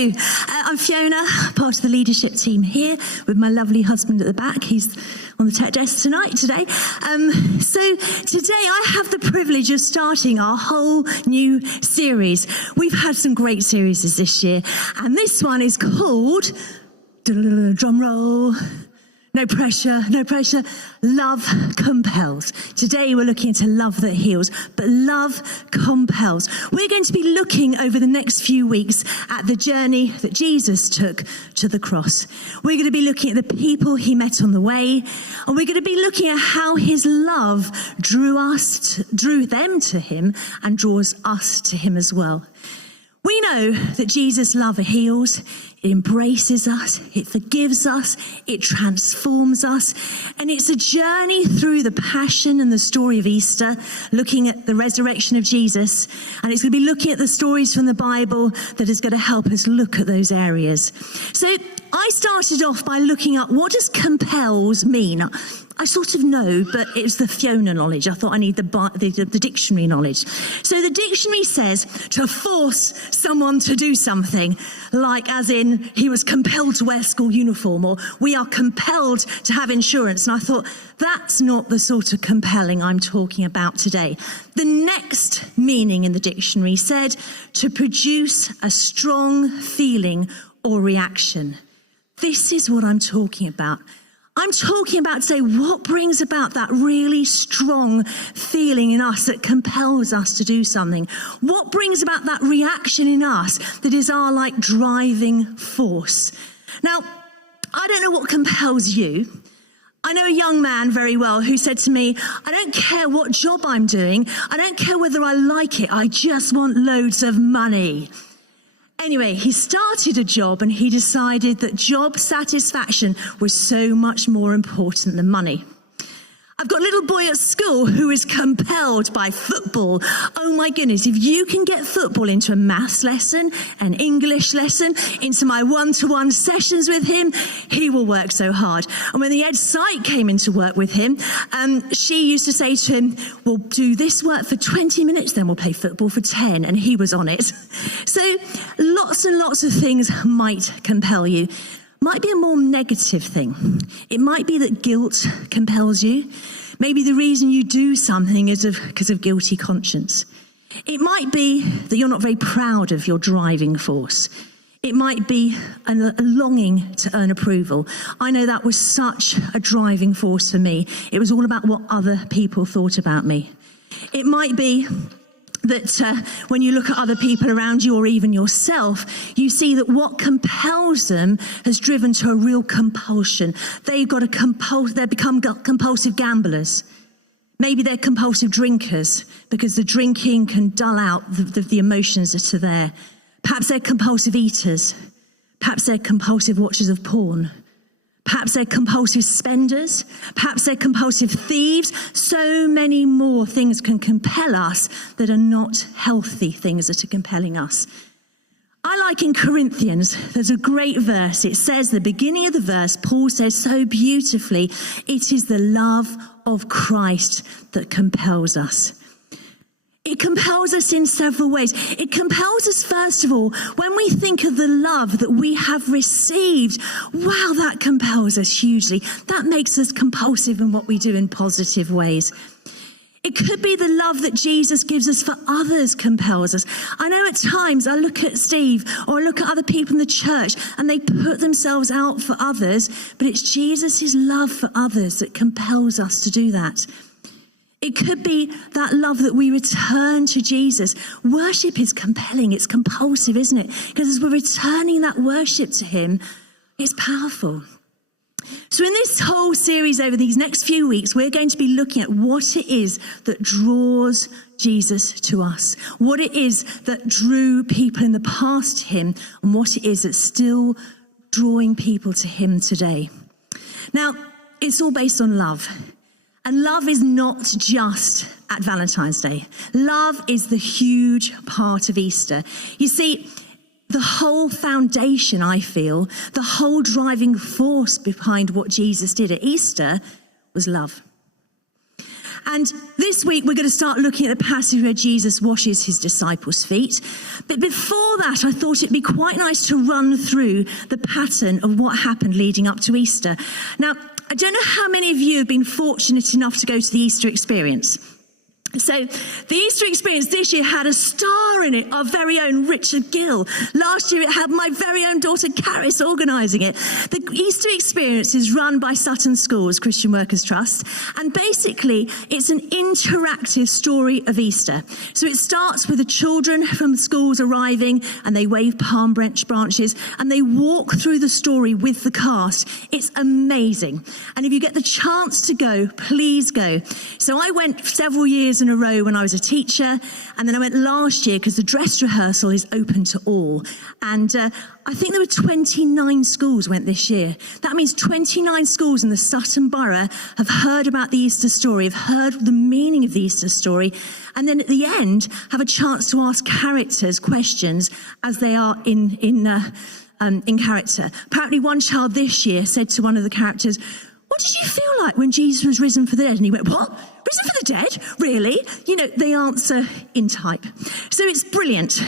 Hello, I'm Fiona, part of the leadership team here with my lovely husband at the back. He's on the tech desk today. So today I have the privilege of starting our whole new series. We've had some great series this year, and this one is called, drum roll, no pressure, Love Compels. Today we're looking into love that heals, but love compels. We're going to be looking over the next few weeks at the journey that Jesus took to the cross. We're going to be looking at the people he met on the way, and we're going to be looking at how his love drew them to him and draws us to him as well. We know that Jesus' love heals, it embraces us, it forgives us, it transforms us, and it's a journey through the passion and the story of Easter, looking at the resurrection of Jesus, and it's going to be looking at the stories from the Bible that is going to help us look at those areas. So I started off by looking up, what does compels mean? I sort of know, but it's the Fiona knowledge. I thought I need the dictionary knowledge. So the dictionary says to force someone to do something, like as in he was compelled to wear school uniform, or we are compelled to have insurance. And I thought, that's not the sort of compelling I'm talking about today. The next meaning in the dictionary said to produce a strong feeling or reaction. This is what I'm talking about. I'm talking about today what brings about that really strong feeling in us that compels us to do something. What brings about that reaction in us that is our like driving force. Now, I don't know what compels you. I know a young man very well who said to me, I don't care what job I'm doing. I don't care whether I like it. I just want loads of money. Anyway, he started a job and he decided that job satisfaction was so much more important than money. I've got a little boy at school who is compelled by football. Oh my goodness, if you can get football into a maths lesson, an English lesson, into my one-to-one sessions with him, he will work so hard. And when the Ed Site came into work with him, she used to say to him, we'll do this work for 20 minutes, then we'll play football for 10, and he was on it. So lots and lots of things might compel you. Might be a more negative thing. It might be that guilt compels you. Maybe the reason you do something is because of guilty conscience. It might be that you're not very proud of your driving force. It might be a longing to earn approval. I know that was such a driving force for me. It was all about what other people thought about me. It might be that when you look at other people around you or even yourself, you see that what compels them has driven to a real compulsion. They become compulsive gamblers. Maybe they're compulsive drinkers because the drinking can dull out the emotions that are there. Perhaps they're compulsive eaters. Perhaps they're compulsive watchers of porn. Perhaps they're compulsive spenders. Perhaps they're compulsive thieves. So many more things can compel us that are not healthy things that are compelling us. I like in Corinthians, there's a great verse. It says, the beginning of the verse, Paul says so beautifully, it is the love of Christ that compels us. It compels us in several ways. It compels us, first of all, when we think of the love that we have received. Wow, that compels us hugely. That makes us compulsive in what we do in positive ways. It could be the love that Jesus gives us for others compels us. I know at times I look at Steve or I look at other people in the church and they put themselves out for others, but it's Jesus' love for others that compels us to do that. It could be that love that we return to Jesus. Worship is compelling. It's compulsive, isn't it? Because as we're returning that worship to him, it's powerful. So in this whole series over these next few weeks, we're going to be looking at what it is that draws Jesus to us, what it is that drew people in the past to him, and what it is that's still drawing people to him today. Now, it's all based on love. And love is not just at Valentine's Day. Love is the huge part of Easter. You see, the whole foundation, I feel, the whole driving force behind what Jesus did at Easter was love. And this this week we're going to start looking at the passage where Jesus washes his disciples' feet. But before that, I thought it'd be quite nice to run through the pattern of what happened leading up to Easter. Now, I don't know how many of you have been fortunate enough to go to the Easter experience. So the Easter experience this year had a star in it, our very own Richard Gill. Last year it had my very own daughter Caris organising it. The Easter experience is run by Sutton Schools Christian Workers Trust, and basically it's an interactive story of Easter. So it starts with the children from the schools arriving, and they wave palm branches and they walk through the story with the cast. It's amazing, and if you get the chance to go, please go. So I went several years in a row when I was a teacher, and then I went last year because the dress rehearsal is open to all, and I think there were 29 schools went this year. That means 29 schools in the Sutton borough have heard about the Easter story, have heard the meaning of the Easter story, and then at the end have a chance to ask characters questions as they are in character. Apparently one child this year said to one of the characters, "What did you feel like when Jesus was risen for the dead?" And he went, "What? Risen for the dead? Really?" You know, they answer in type. So it's brilliant.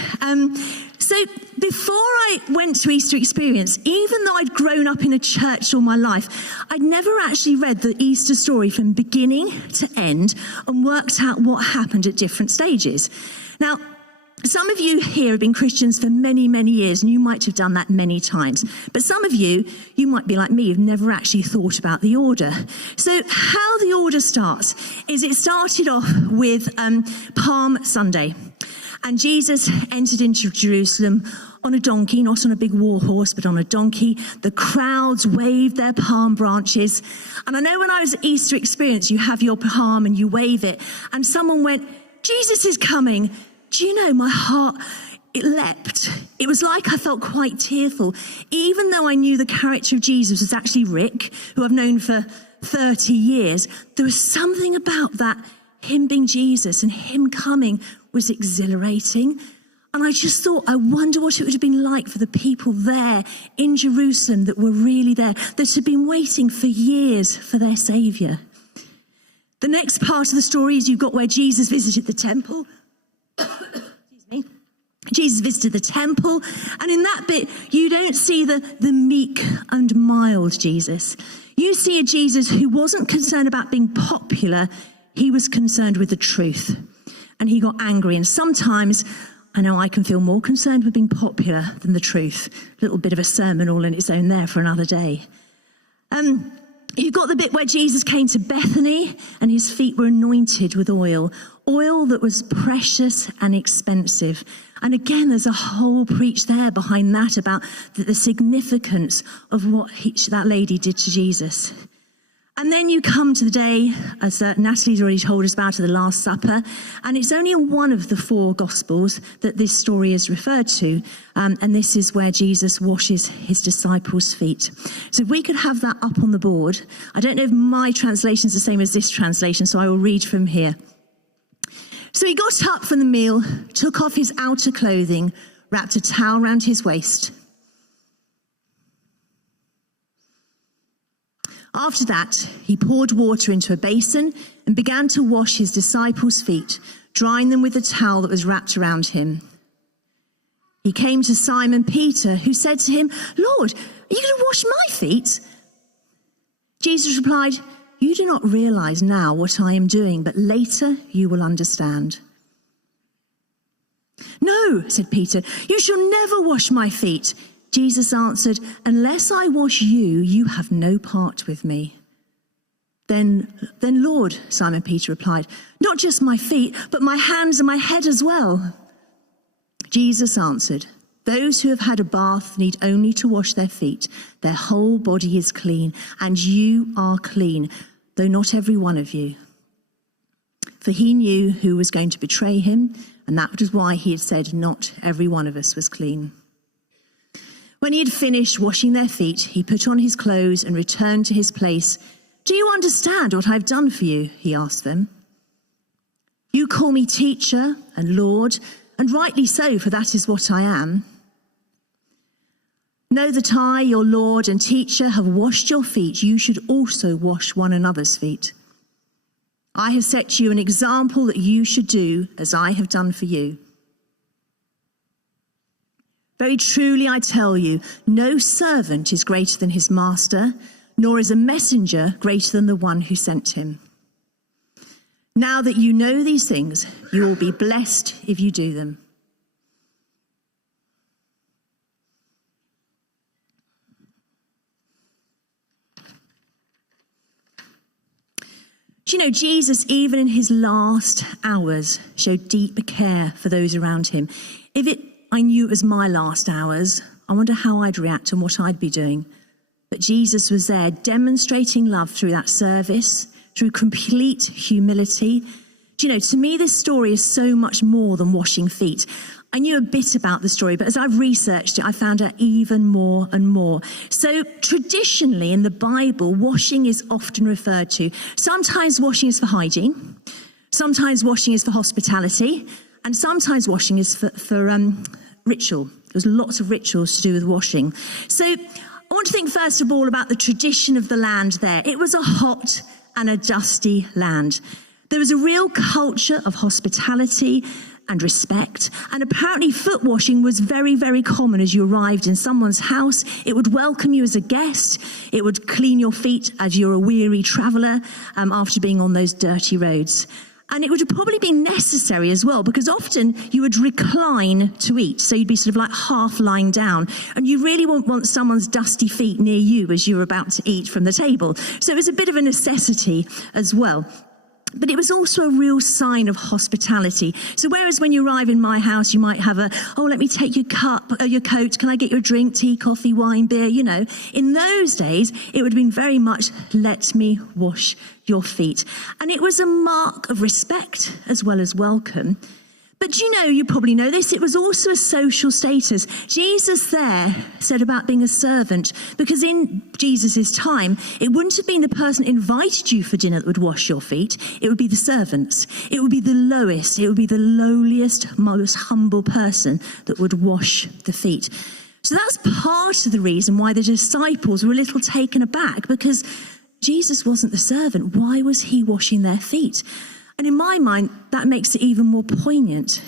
So before I went to Easter experience, even though I'd grown up in a church all my life, I'd never actually read the Easter story from beginning to end and worked out what happened at different stages. Now, some of you here have been Christians for many, many years, and you might have done that many times. But some of you might be like me, who've never actually thought about the order. So how the order starts is it started off with Palm Sunday. And Jesus entered into Jerusalem on a donkey, not on a big war horse, but on a donkey. The crowds waved their palm branches. And I know when I was at Easter experience, you have your palm and you wave it. And someone went, "Jesus is coming." Do you know, my heart, it leapt. It was like I felt quite tearful. Even though I knew the character of Jesus was actually Rick, who I've known for 30 years, there was something about that, him being Jesus and him coming was exhilarating. And I just thought, I wonder what it would have been like for the people there in Jerusalem that were really there, that had been waiting for years for their Saviour. The next part of the story is you've got where Jesus visited the temple. Excuse me. Jesus visited the temple, and in that bit you don't see the meek and mild Jesus. You see a Jesus who wasn't concerned about being popular, he was concerned with the truth, and he got angry. And sometimes I know I can feel more concerned with being popular than the truth. A little bit of a sermon all in its own there for another day. You've got the bit where Jesus came to Bethany and his feet were anointed with oil that was precious and expensive. And again, there's a whole preach there behind that about the significance of what that lady did to Jesus. And then you come to the day, as Natalie's already told us about, the Last Supper, and it's only in one of the four Gospels that this story is referred to, and this is where Jesus washes his disciples' feet. So if we could have that up on the board. I don't know if my translation is the same as this translation, so I will read from here. So he got up from the meal, took off his outer clothing, wrapped a towel round his waist. After that, he poured water into a basin and began to wash his disciples' feet, drying them with the towel that was wrapped around him. He came to Simon Peter, who said to him, "Lord, are you going to wash my feet?" Jesus replied, "You do not realize now what I am doing, but later you will understand." "No," said Peter, "you shall never wash my feet." Jesus answered, "Unless I wash you, you have no part with me." Then Lord, Simon Peter replied, "Not just my feet, but my hands and my head as well." Jesus answered, "Those who have had a bath need only to wash their feet. Their whole body is clean, and you are clean, though not every one of you." For he knew who was going to betray him, and that was why he had said not every one of us was clean. When he had finished washing their feet, he put on his clothes and returned to his place. "Do you understand what I've done for you?" he asked them. "You call me teacher and Lord, and rightly so, for that is what I am. Know that I, your Lord and teacher, have washed your feet. You should also wash one another's feet. I have set you an example that you should do as I have done for you. Very truly I tell you, no servant is greater than his master, nor is a messenger greater than the one who sent him. Now that you know these things, you will be blessed if you do them. Do you know, Jesus, even in his last hours, showed deep care for those around him. I knew it was my last hours, I wonder how I'd react and what I'd be doing. But Jesus was there demonstrating love through that service, through complete humility. Do you know, to me, this story is so much more than washing feet. I knew a bit about the story, but as I've researched it, I found out even more and more. So traditionally in the Bible, washing is often referred to. Sometimes washing is for hygiene, sometimes washing is for hospitality, and sometimes washing is for ritual. There's lots of rituals to do with washing. So I want to think first of all about the tradition of the land there. It was a hot and a dusty land. There was a real culture of hospitality and respect. And apparently foot washing was very, very common as you arrived in someone's house. It would welcome you as a guest. It would clean your feet as you're a weary traveller after being on those dirty roads. And it would have probably been necessary as well, because often you would recline to eat. So you'd be sort of like half lying down. And you really won't want someone's dusty feet near you as you're about to eat from the table. So it was a bit of a necessity as well. But it was also a real sign of hospitality. So whereas when you arrive in my house, you might have let me take your coat, can I get you a drink, tea, coffee, wine, beer, you know. In those days, it would have been very much, let me wash your feet. And it was a mark of respect as well as welcome. But you probably know this, it was also a social status. Jesus there said about being a servant, because in Jesus' time, it wouldn't have been the person invited you for dinner that would wash your feet. It would be the servants. It would be the lowest. It would be the lowliest, most humble person that would wash the feet. So that's part of the reason why the disciples were a little taken aback, because Jesus wasn't the servant. Why was he washing their feet? And in my mind, that makes it even more poignant.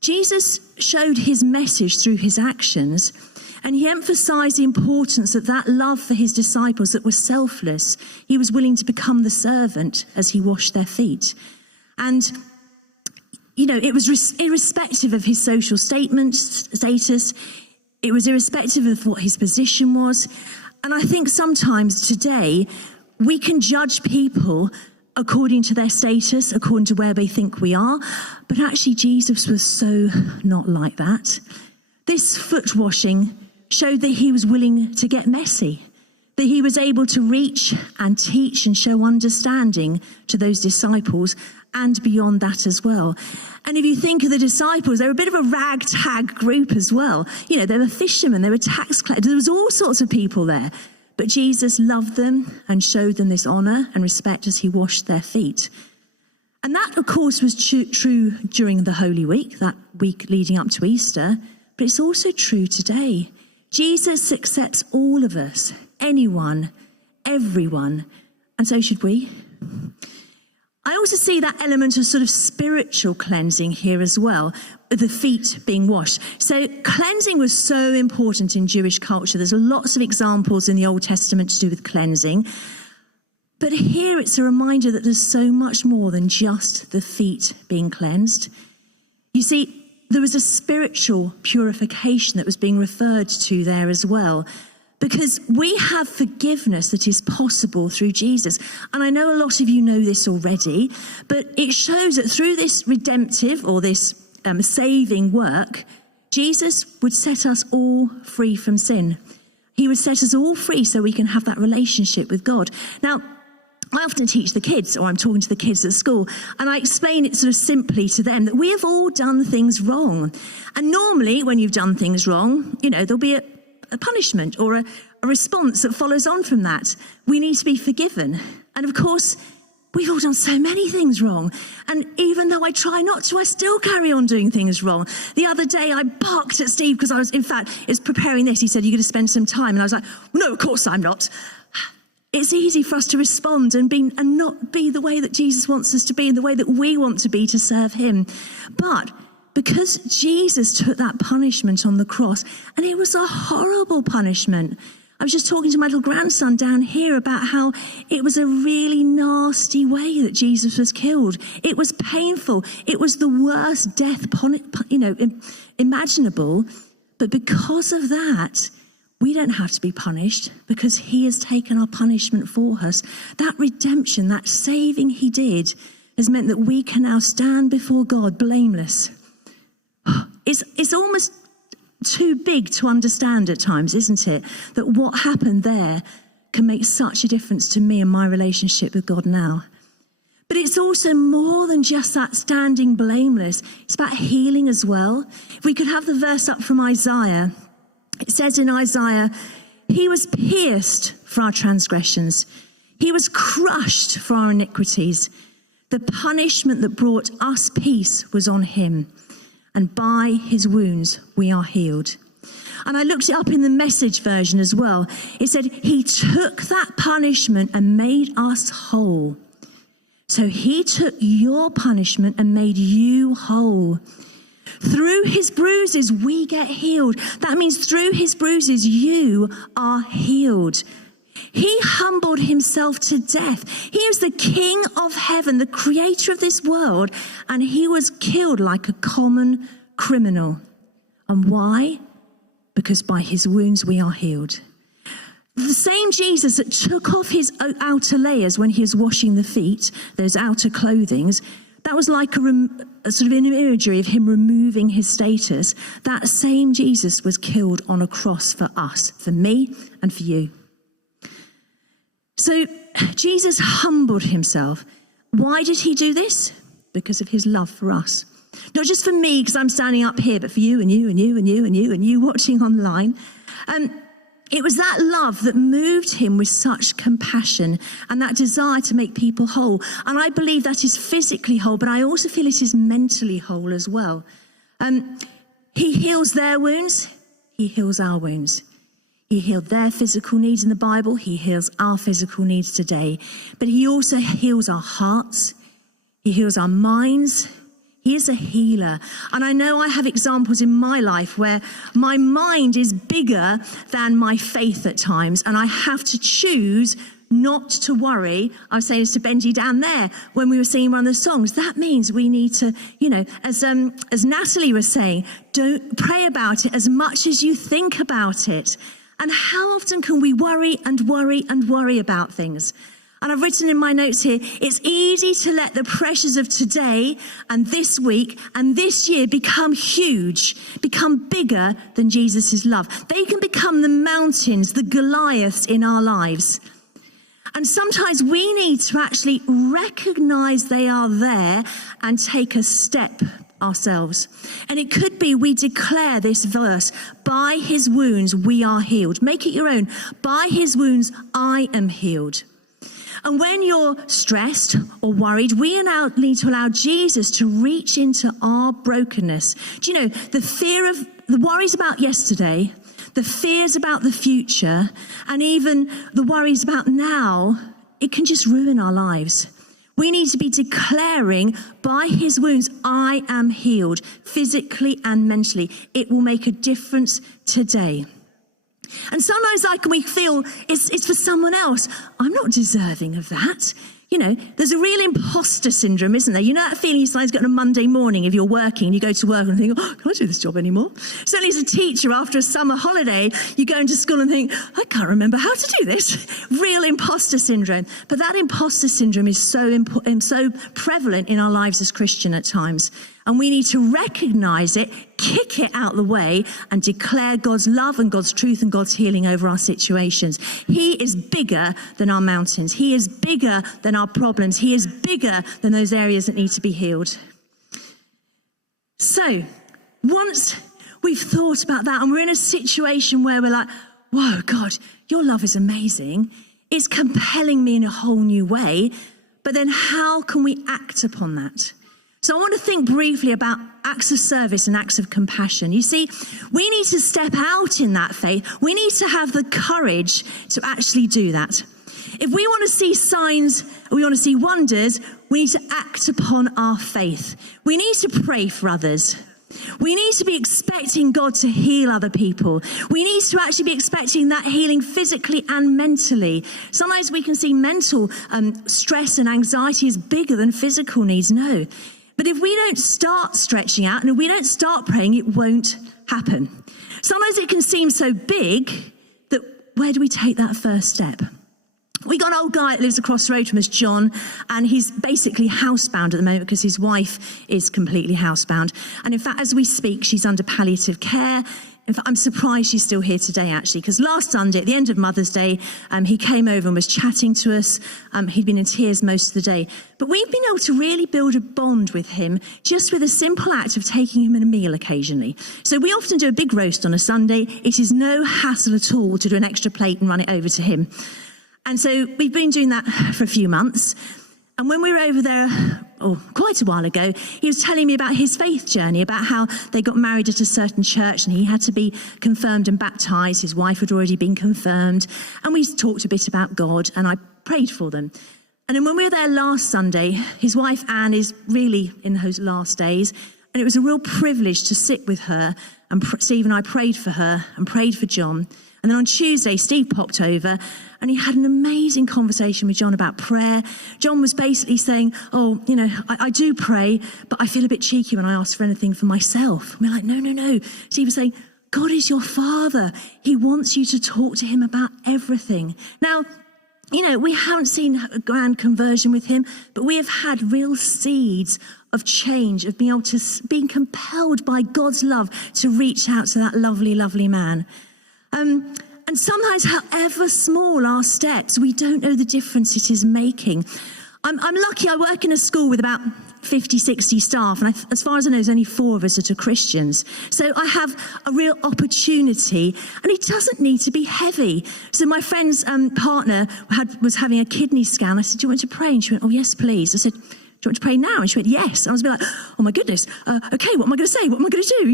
Jesus showed his message through his actions, and he emphasized the importance of that love for his disciples that was selfless. He was willing to become the servant as he washed their feet. And, it was irrespective of his social status. It was irrespective of what his position was. And I think sometimes today, we can judge people according to their status, according to where they think we are. But actually, Jesus was so not like that. This foot washing showed that he was willing to get messy, that he was able to reach and teach and show understanding to those disciples and beyond that as well. And if you think of the disciples, they're a bit of a ragtag group as well. They were fishermen, they were tax collectors, there was all sorts of people there. But Jesus loved them and showed them this honour and respect as he washed their feet. And that, of course, was true during the Holy Week, that week leading up to Easter. But it's also true today. Jesus accepts all of us, anyone, everyone. And so should we. I also see that element of sort of spiritual cleansing here as well, with the feet being washed. So cleansing was so important in Jewish culture. There's lots of examples in the Old Testament to do with cleansing. But here it's a reminder that there's so much more than just the feet being cleansed. You see, there was a spiritual purification that was being referred to there as well. Because we have forgiveness that is possible through Jesus. And I know a lot of you know this already, but it shows that through this redemptive or this saving work, Jesus would set us all free from sin. He would set us all free so we can have that relationship with God. Now, I often teach the kids, or I'm talking to the kids at school, and I explain it sort of simply to them that we have all done things wrong. And normally when you've done things wrong, there'll be a punishment or a response that follows on from that. We need to be forgiven. And of course, we've all done so many things wrong. And even though I try not to, I still carry on doing things wrong. The other day I barked at Steve because I was preparing this. He said, you're going to spend some time. And I was like, well, no, of course I'm not. It's easy for us to respond and not be the way that Jesus wants us to be and the way that we want to be to serve him. But because Jesus took that punishment on the cross, and it was a horrible punishment. I was just talking to my little grandson down here about how it was a really nasty way that Jesus was killed. It was painful. It was the worst death, imaginable. But because of that, we don't have to be punished because he has taken our punishment for us. That redemption, that saving he did, has meant that we can now stand before God blameless. It's almost too big to understand at times, isn't it? That what happened there can make such a difference to me and my relationship with God now. But it's also more than just that standing blameless. It's about healing as well. If we could have the verse up from Isaiah. It says in Isaiah, he was pierced for our transgressions. He was crushed for our iniquities. The punishment that brought us peace was on him. And by his wounds we are healed. And I looked it up in the Message version as well. It said, he took that punishment and made us whole. So he took your punishment and made you whole. Through his bruises, we get healed. That means through his bruises, you are healed. He humbled himself to death. He was the King of heaven, the creator of this world, and he was killed like a common criminal. And why? Because by his wounds we are healed. The same Jesus that took off his outer layers when he was washing the feet, those outer clothings, that was like a sort of an imagery of him removing his status. That same Jesus was killed on a cross for us, for me and for you. So Jesus humbled himself. Why did he do this? Because of his love for us. Not just for me, because I'm standing up here, but for you and you and you and you and you and you watching online. It was that love that moved him with such compassion and that desire to make people whole. And I believe that is physically whole, but I also feel it is mentally whole as well. He heals their wounds. He heals our wounds. He healed their physical needs in the Bible. He heals our physical needs today. But he also heals our hearts. He heals our minds. He is a healer. And I know I have examples in my life where my mind is bigger than my faith at times, and I have to choose not to worry. I was saying this to Benji down there when we were singing one of the songs. That means we need to, as Natalie was saying, don't pray about it as much as you think about it. And how often can we worry and worry and worry about things? And I've written in my notes here, it's easy to let the pressures of today and this week and this year become huge, become bigger than Jesus' love. They can become the mountains, the Goliaths in our lives. And sometimes we need to actually recognize they are there and take a step ourselves. And it could be we declare this verse, by his wounds we are healed. Make it your own. By his wounds I am healed. And when you're stressed or worried, we now need to allow Jesus to reach into our brokenness. Do you know, the worries about yesterday, the fears about the future, and even the worries about now, it can just ruin our lives. We need to be declaring, by his wounds, I am healed, physically and mentally. It will make a difference today. And sometimes we feel it's for someone else. I'm not deserving of that. There's a real imposter syndrome, isn't there? You know that feeling you sometimes get on a Monday morning if you're working and you go to work and think, can I do this job anymore? Certainly as a teacher after a summer holiday, you go into school and think, I can't remember how to do this. Real imposter syndrome. But that imposter syndrome is so prevalent in our lives as Christian at times. And we need to recognize it, kick it out the way, and declare God's love and God's truth and God's healing over our situations. He is bigger than our mountains. He is bigger than our problems. He is bigger than those areas that need to be healed. So, once we've thought about that and we're in a situation where we're like, whoa, God, your love is amazing. It's compelling me in a whole new way. But then how can we act upon that? So I want to think briefly about acts of service and acts of compassion. You see, we need to step out in that faith. We need to have the courage to actually do that. If we want to see signs, we want to see wonders, we need to act upon our faith. We need to pray for others. We need to be expecting God to heal other people. We need to actually be expecting that healing physically and mentally. Sometimes we can see mental stress and anxiety is bigger than physical needs. No. But if we don't start stretching out and if we don't start praying, it won't happen. Sometimes it can seem so big that where do we take that first step? We got an old guy that lives across the road from us, John, and he's basically housebound at the moment because his wife is completely housebound. And in fact, as we speak, she's under palliative care. In fact, I'm surprised she's still here today, actually, because last Sunday, at the end of Mother's Day, he came over and was chatting to us. He'd been in tears most of the day. But we've been able to really build a bond with him just with a simple act of taking him in a meal occasionally. So we often do a big roast on a Sunday. It is no hassle at all to do an extra plate and run it over to him. And so we've been doing that for a few months. And when we were over there, quite a while ago, he was telling me about his faith journey, about how they got married at a certain church and he had to be confirmed and baptized. His wife had already been confirmed. And we talked a bit about God and I prayed for them. And then when we were there last Sunday, his wife Anne is really in those last days. And it was a real privilege to sit with her. And Steve and I prayed for her and prayed for John. And then on Tuesday, Steve popped over and he had an amazing conversation with John about prayer. John was basically saying, I do pray, but I feel a bit cheeky when I ask for anything for myself. And we're like, no. Steve was saying, God is your father. He wants you to talk to him about everything. Now, we haven't seen a grand conversion with him, but we have had real seeds of change, of being able to, being compelled by God's love to reach out to that lovely, lovely man. And sometimes, however small our steps, we don't know the difference it is making. I'm lucky. I work in a school with about 50, 60 staff, and as far as I know, there's only 4 of us that are Christians. So I have a real opportunity, and it doesn't need to be heavy. So my friend's partner was having a kidney scan. I said, "Do you want to pray?" And she went, "Oh, yes, please." I said, "Do you want to pray now?" And she went, "Yes." I was a bit like, "Oh my goodness, okay, what am I going to say? What am I going to do?"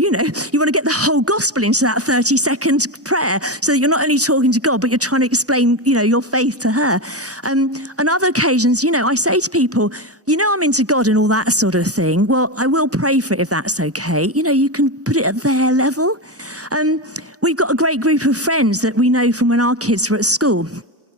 You want to get the whole gospel into that 30-second prayer so that you're not only talking to God, but you're trying to explain, your faith to her. On other occasions, I say to people, I'm into God and all that sort of thing. Well, I will pray for it if that's okay. You can put it at their level. We've got a great group of friends that we know from when our kids were at school.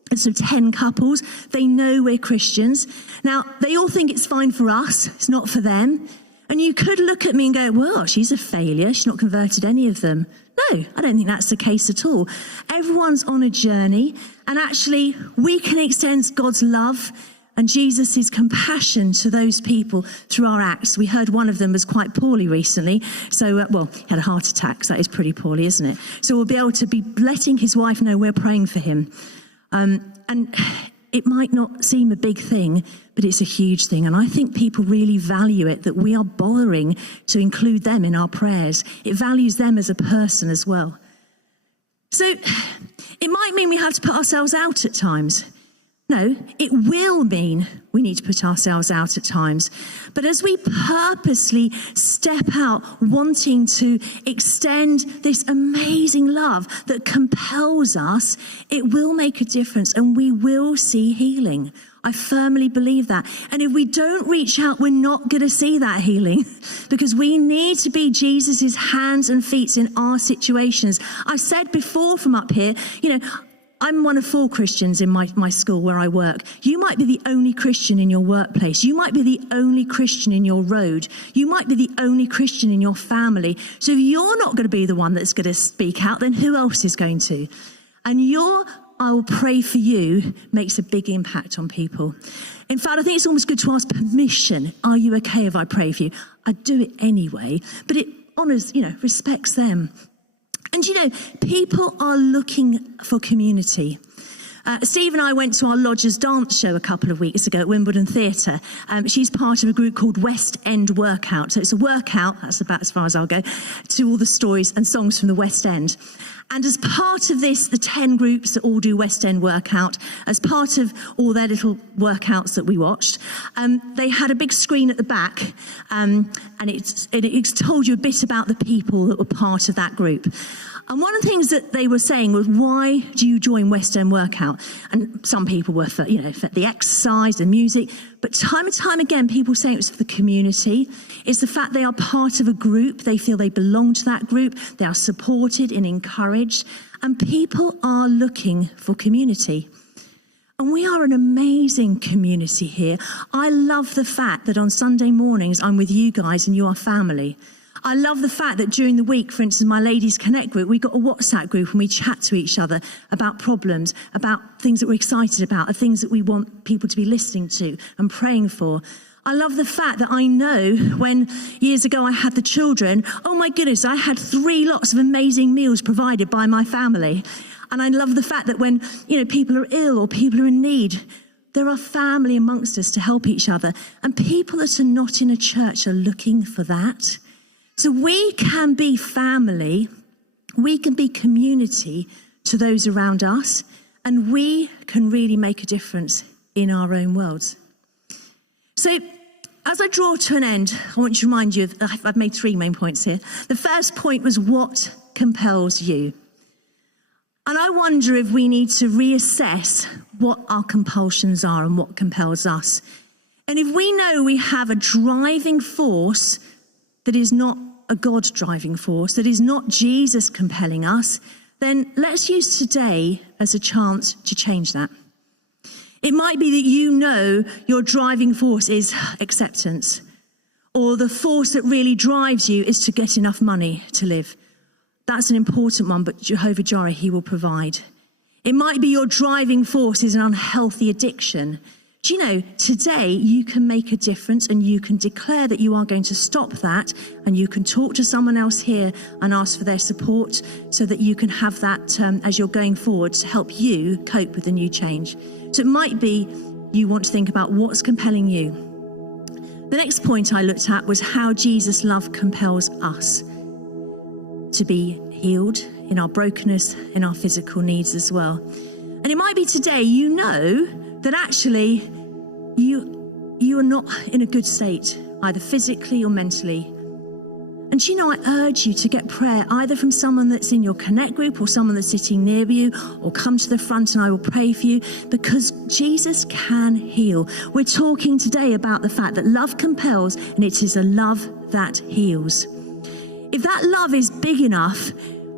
And so 10 couples, they know we're Christians. Now, they all think it's fine for us. It's not for them. And you could look at me and go, well, she's a failure. She's not converted any of them. No, I don't think that's the case at all. Everyone's on a journey. And actually, we can extend God's love and Jesus' compassion to those people through our acts. We heard one of them was quite poorly recently. So, he had a heart attack. So that is pretty poorly, isn't it? So we'll be able to be letting his wife know we're praying for him. And it might not seem a big thing, but it's a huge thing. And I think people really value it, that we are bothering to include them in our prayers. It values them as a person as well. So it might mean we have to put ourselves out at times. No, it will mean we need to put ourselves out at times. But as we purposely step out, wanting to extend this amazing love that compels us, it will make a difference and we will see healing. I firmly believe that. And if we don't reach out, we're not going to see that healing because we need to be Jesus's hands and feet in our situations. I said before from up here, I'm one of 4 Christians in my school where I work. You might be the only Christian in your workplace. You might be the only Christian in your road. You might be the only Christian in your family. So if you're not going to be the one that's going to speak out, then who else is going to? And I will pray for you makes a big impact on people. In fact, I think it's almost good to ask permission. Are you okay if I pray for you? I do it anyway, but it honors, respects them. And people are looking for community. Steve and I went to our Lodgers dance show a couple of weeks ago at Wimbledon Theatre. She's part of a group called West End Workout. So it's a workout, that's about as far as I'll go, to all the stories and songs from the West End. And as part of this, the 10 groups that all do West End Workout, as part of all their little workouts that we watched, they had a big screen at the back, and it told you a bit about the people that were part of that group. And one of the things that they were saying was, why do you join West End Workout? And some people were for the exercise, the music, but time and time again, people saying it was for the community. It's the fact they are part of a group. They feel they belong to that group. They are supported and encouraged. And people are looking for community. And we are an amazing community here. I love the fact that on Sunday mornings, I'm with you guys and you are family. I love the fact that during the week, for instance, my Ladies Connect group, we got a WhatsApp group and we chat to each other about problems, about things that we're excited about, things that we want people to be listening to and praying for. I love the fact that I know when years ago I had the children, oh my goodness, I had 3 lots of amazing meals provided by my family. And I love the fact that when, people are ill or people are in need, there are family amongst us to help each other. And people that are not in a church are looking for that. So we can be family, we can be community to those around us, and we can really make a difference in our own worlds. So as I draw to an end, I want to remind you, I've made 3 main points here. The first point was, what compels you? And I wonder if we need to reassess what our compulsions are and what compels us. And if we know we have a driving force that is not a God driving force, that is not Jesus compelling us, then let's use today as a chance to change that. It might be that your driving force is acceptance, or the force that really drives you is to get enough money to live. That's an important one, but Jehovah Jireh, he will provide. It might be your driving force is an unhealthy addiction. Do you know, today you can make a difference and you can declare that you are going to stop that, and you can talk to someone else here and ask for their support so that you can have that as you're going forward to help you cope with the new change. So it might be you want to think about what's compelling you. The next point I looked at was how Jesus' love compels us to be healed in our brokenness, in our physical needs as well. And it might be today that actually you are not in a good state, either physically or mentally. And I urge you to get prayer either from someone that's in your Connect group or someone that's sitting near you, or come to the front and I will pray for you, because Jesus can heal. We're talking today about the fact that love compels, and it is a love that heals. If that love is big enough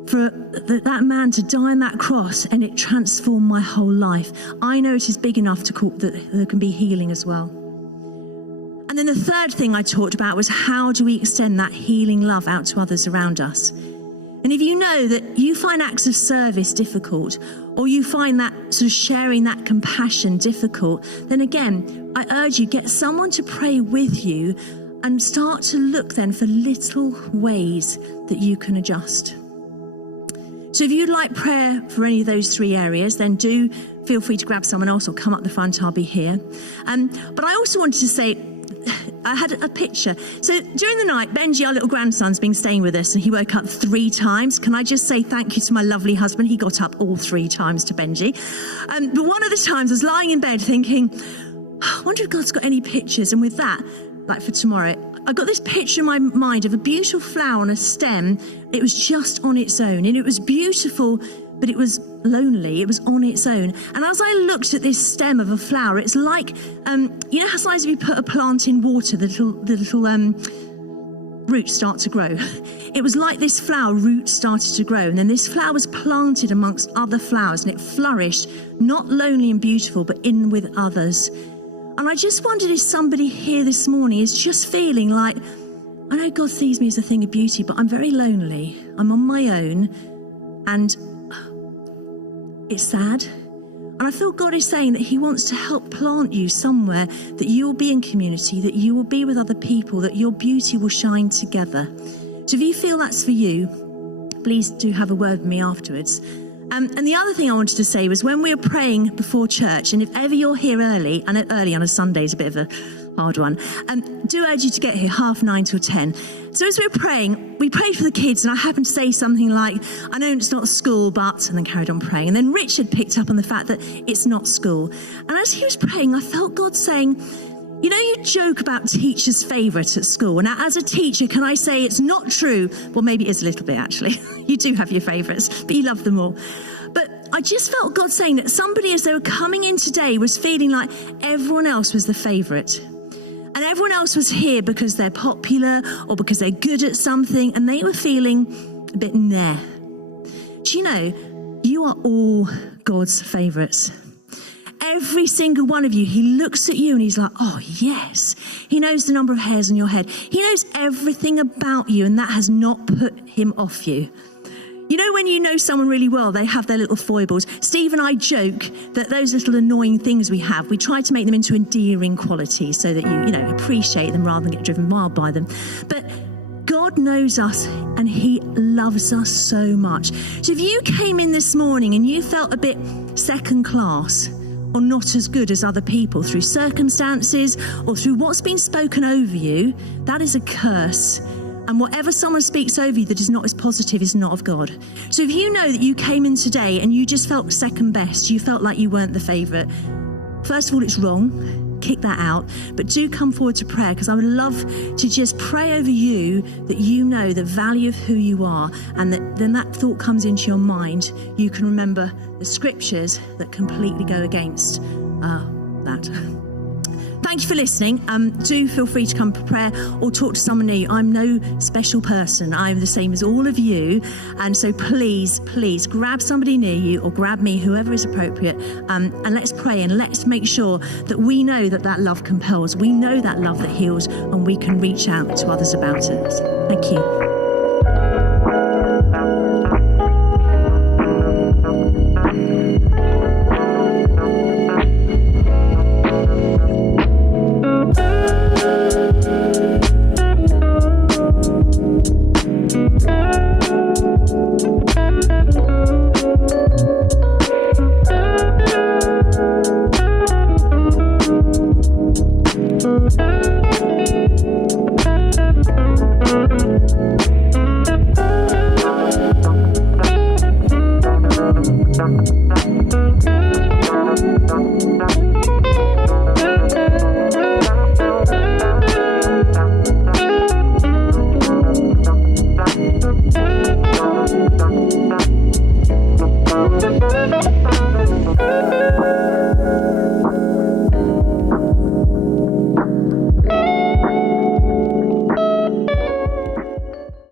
for that man to die on that cross and it transformed my whole life, I know it is big enough that there can be healing as well. And then the third thing I talked about was, how do we extend that healing love out to others around us? And if you know that you find acts of service difficult, or you find that sort of sharing that compassion difficult, then again, I urge you, get someone to pray with you and start to look then for little ways that you can adjust. So if you'd like prayer for any of those 3 areas, then do feel free to grab someone else or come up the front. I'll be here. But I also wanted to say, I had a picture. So during the night, Benji, our little grandson's been staying with us, and he woke up 3 times. Can I just say thank you to my lovely husband? He got up all 3 times to Benji. But one of the times I was lying in bed thinking, I wonder if God's got any pictures. And with that, like for tomorrow, I got this picture in my mind of a beautiful flower on a stem. It was just on its own, and it was beautiful, but it was lonely. It was on its own. And as I looked at this stem of a flower, it's like, how sometimes if you put a plant in water, the little roots start to grow. It was like this flower, roots started to grow, and then this flower was planted amongst other flowers, and it flourished, not lonely and beautiful, but in with others. And I just wondered if somebody here this morning is just feeling like, I know God sees me as a thing of beauty, but I'm very lonely. I'm on my own, and it's sad. And I feel God is saying that he wants to help plant you somewhere, that you will be in community, that you will be with other people, that your beauty will shine together. So if you feel that's for you, please do have a word with me afterwards. And the other thing I wanted to say was, when we were praying before church, and if ever you're here early, and early on a Sunday is a bit of a hard one, do urge you to get here 9:30 till 10. So as we were praying, we prayed for the kids, and I happened to say something like, I know it's not school, but, and then carried on praying. And then Richard picked up on the fact that it's not school. And as he was praying, I felt God saying, You know, you joke about teachers' favourite at school. Now, as a teacher, can I say it's not true? Well, maybe it is a little bit, actually. You do have your favourites, but you love them all. But I just felt God saying that somebody, as they were coming in today, was feeling like everyone else was the favourite. And everyone else was here because they're popular or because they're good at something, and they were feeling a bit nah. Do you know, you are all God's favourites. Every single one of you, he looks at you and he's like, oh, yes. He knows the number of hairs on your head. He knows everything about you, and that has not put him off you. You know, when you know someone really well, they have their little foibles. Steve and I joke that those little annoying things we have, we try to make them into endearing qualities so that you appreciate them rather than get driven wild by them. But God knows us and he loves us so much. So if you came in this morning and you felt a bit second class or not as good as other people through circumstances or through what's been spoken over you, that is a curse. And whatever someone speaks over you that is not as positive is not of God. So if you know that you came in today and you just felt second best, you felt like you weren't the favourite, first of all, it's wrong. Kick that out. But do come forward to prayer, because I would love to just pray over you that you know the value of who you are, and that then that thought comes into your mind. You can remember the scriptures that completely go against that. Thank you for listening. Do feel free to come for prayer or talk to someone new. I'm no special person. I'm the same as all of you. And so please, please grab somebody near you or grab me, whoever is appropriate. And let's pray and let's make sure that we know that love compels. We know that love that heals, and we can reach out to others about it. Thank you.